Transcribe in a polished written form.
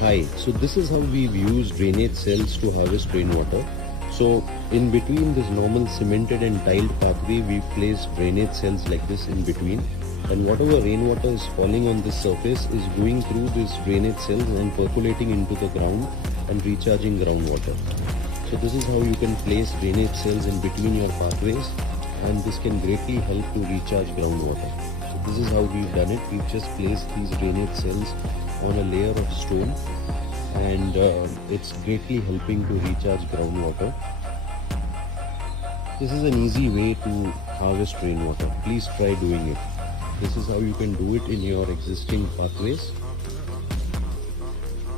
Hi, so this is how we've used drainage cells to harvest rainwater. So in between this normal cemented and tiled pathway, we've placed drainage cells like this in between. And whatever rainwater is falling on this surface is going through these drainage cells and percolating into the ground and recharging groundwater. So this is how you can place drainage cells in between your pathways, and this can greatly help to recharge groundwater. So this is how we've done it. We've just placed these drainage cells on a layer of stone, and it's greatly helping to recharge groundwater. This is an easy way to harvest rainwater. Please try doing it. This is how you can do it in your existing pathways.